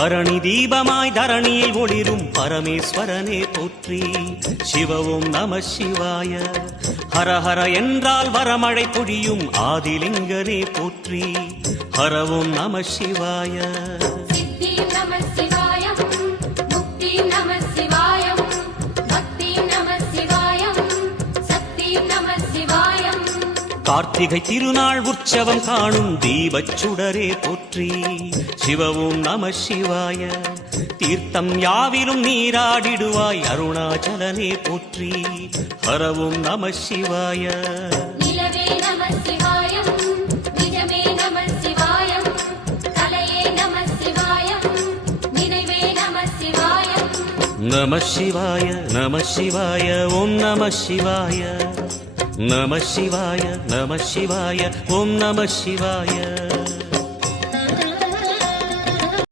பரணி தீபமாய் தரணியில் ஒளிரும் பரமேஸ்வரனே போற்றி. சிவ ஓம் நம சிவாய. ஹரஹர என்றால் வரமழை பொழியும் ஆதிலிங்கனே போற்றி. ஹர ஓம் நம சிவாய. கார்த்திகை திருநாள் உற்சவம் காணும் தீபச் சுடரே போற்றி. சிவ ஓம் நம சிவாய. தீர்த்தம் யாவிலும் நீராடிடுவாய் அருணாச்சலனே போற்றி. ஹர ஓம் நம சிவாய. நம சிவாய நம சிவாய ஓம் நம சிவாய. நம சிவாய நம சிவாய ஓம் நம சிவாய.